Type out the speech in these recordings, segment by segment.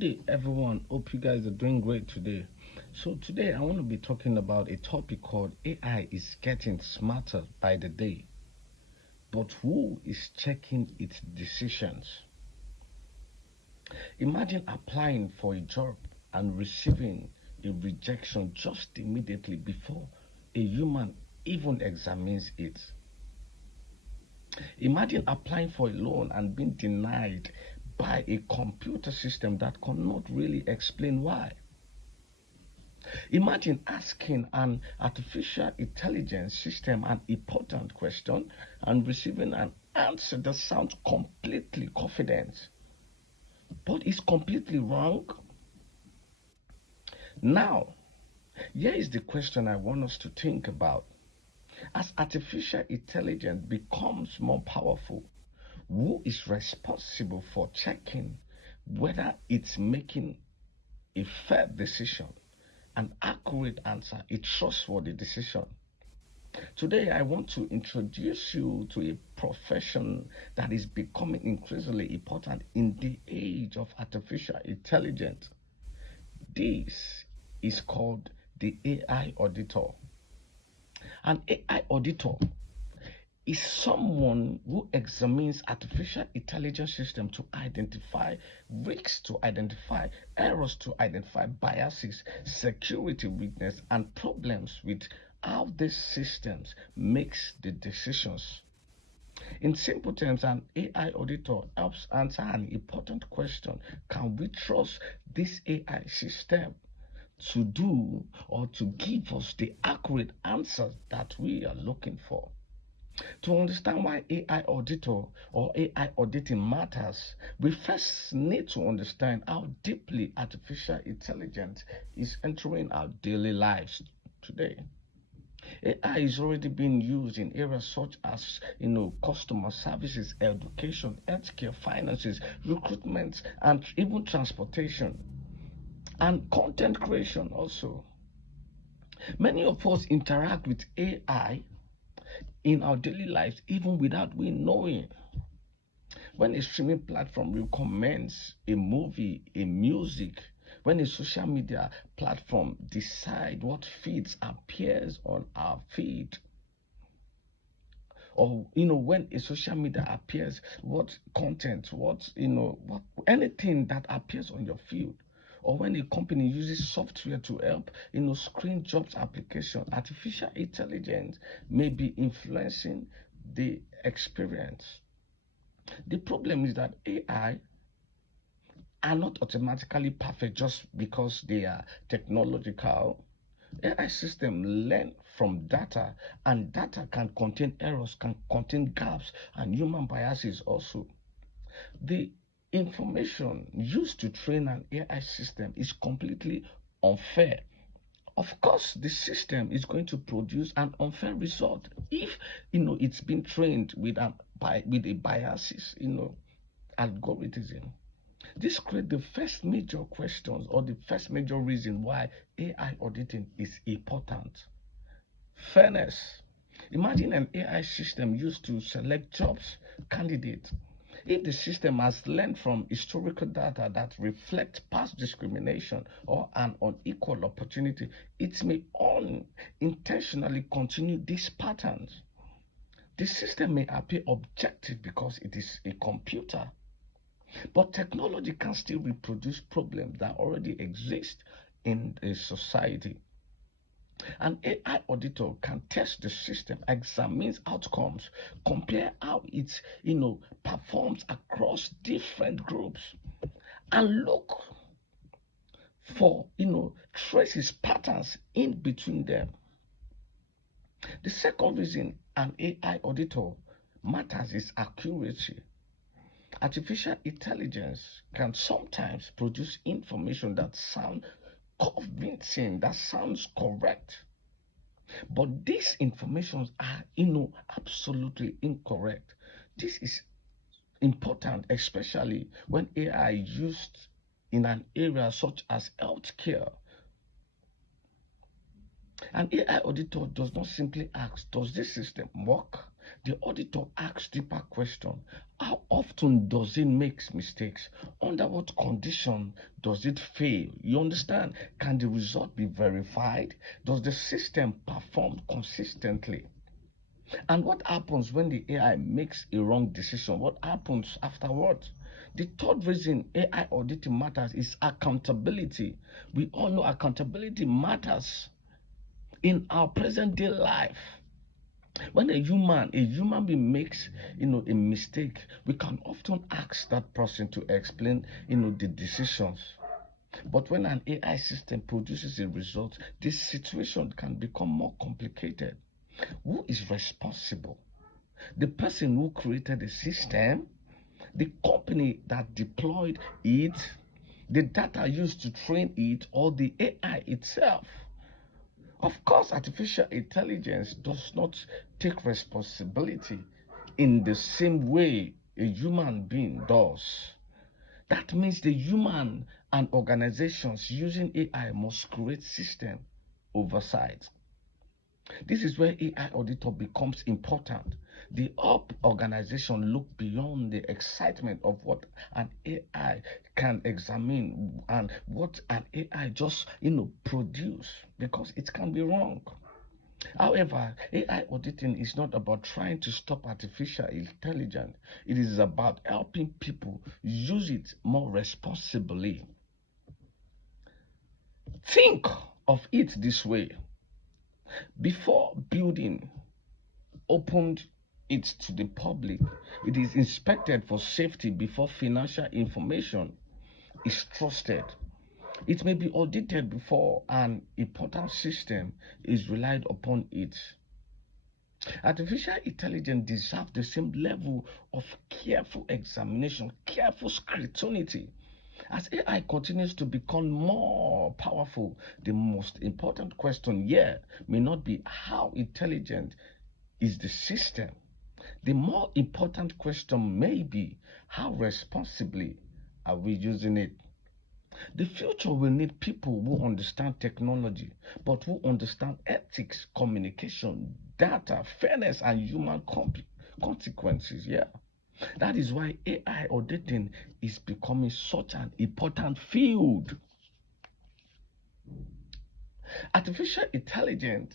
Good day, everyone. Hope you guys are doing great today. So, today I want to be talking about a topic called AI is getting smarter by the day, but who is checking its decisions? Imagine applying for a job and receiving a rejection just immediately before a human even examines it. Imagine applying for a loan and being denied by a computer system that cannot really explain why. Imagine asking an artificial intelligence system an important question and receiving an answer that sounds completely confident, but is completely wrong. Now, here is the question I want us to think about. As artificial intelligence becomes more powerful, who is responsible for checking whether it's making a fair decision, an accurate answer, a trustworthy decision? Today, I want to introduce you to a profession that is becoming increasingly important in the age of artificial intelligence. This is called the AI auditor. An AI auditor is someone who examines artificial intelligence system to identify risks, to identify errors, to identify biases, security weakness, and problems with how these systems makes the decisions. In simple terms, an AI auditor helps answer an important question. Can we trust this AI system to do or to give us the accurate answers that we are looking for? To understand why AI auditor or AI auditing matters, we first need to understand how deeply artificial intelligence is entering our daily lives today. AI is already being used in areas such as customer services, education, healthcare, finances, recruitment, and even transportation and content creation also. Many of us interact with AI in our daily lives even without we knowing. When a streaming platform recommends a movie, a music, when a social media platform decide what feeds appears on our feed, or when a social media appears, what content, what anything that appears on your feed, or when a company uses software to help screen jobs application, artificial intelligence may be influencing the experience. The problem is that AI are not automatically perfect just because they are technological. AI system learn from data, and data can contain errors, can contain gaps, and human biases also. The information used to train an AI system is completely unfair. Of course, the system is going to produce an unfair result if it's been trained with a biases, algorithm. This creates the first major questions or the first major reason why AI auditing is important. Fairness. Imagine an AI system used to select jobs candidates. If the system has learned from historical data that reflect past discrimination or an unequal opportunity, it may unintentionally continue these patterns. The system may appear objective because it is a computer, but technology can still reproduce problems that already exist in a society. An AI auditor can test the system, examines outcomes, compare how it performs across different groups, and look for traces patterns in between them. The second reason an AI auditor matters is accuracy. Artificial intelligence can sometimes produce information that sounds convincing, that sounds correct, but these informations are absolutely incorrect. This is important, especially when AI is used in an area such as healthcare. An AI auditor does not simply ask, does this system work? The auditor asks deeper question. How often does it make mistakes? Under what condition does it fail? You understand? Can the result be verified? Does the system perform consistently? And what happens when the AI makes a wrong decision? What happens afterwards? The third reason AI auditing matters is accountability. We all know accountability matters in our present day life. When a human being makes a mistake, we can often ask that person to explain the decisions. But when an AI system produces a result, this situation can become more complicated. Who is responsible? The person who created the system, the company that deployed it, the data used to train it, or the AI itself? Of course, artificial intelligence does not take responsibility in the same way a human being does. That means the human and organizations using AI must create system oversight. This is where AI auditor becomes important. The up organization look beyond the excitement of what an AI can examine and what an AI just produce, because it can be wrong. However, AI auditing is not about trying to stop artificial intelligence. It is about helping people use it more responsibly. Think of it this way. Before building opened it to the public, it is inspected for safety before financial information is trusted. It may be audited before an important system is relied upon it. Artificial intelligence deserves the same level of careful examination, careful scrutiny. As AI continues to become more powerful, the most important question here may not be how intelligent is the system. The more important question may be how responsibly are we using it. The future will need people who understand technology, but who understand ethics, communication, data, fairness, and human consequences. Yeah. That is why AI auditing is becoming such an important field. Artificial intelligence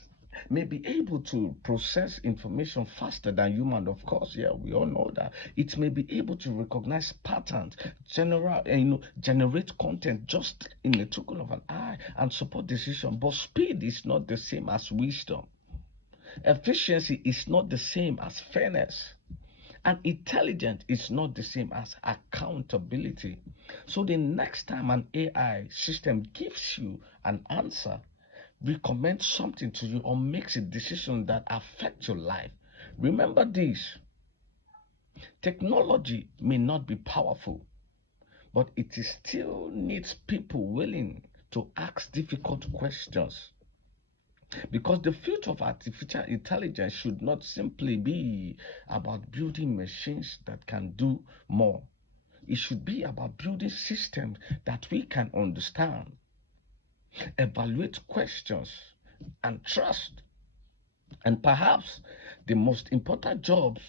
may be able to process information faster than human, of course. Yeah, we all know that. It may be able to recognize patterns, generate content just in the twinkle of an eye and support decision. But speed is not the same as wisdom. Efficiency is not the same as fairness. And intelligence is not the same as accountability. So the next time an AI system gives you an answer, recommends something to you, or makes a decision that affects your life, remember this: technology may not be powerful, but it still needs people willing to ask difficult questions. Because the future of artificial intelligence should not simply be about building machines that can do more. It should be about building systems that we can understand, evaluate questions, and trust. And perhaps the most important jobs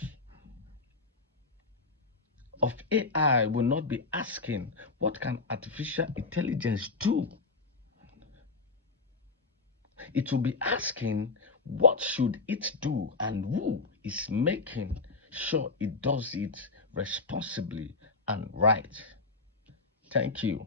of AI will not be asking, what can artificial intelligence do? It will be asking, what should it do, and who is making sure it does it responsibly and right? Thank you.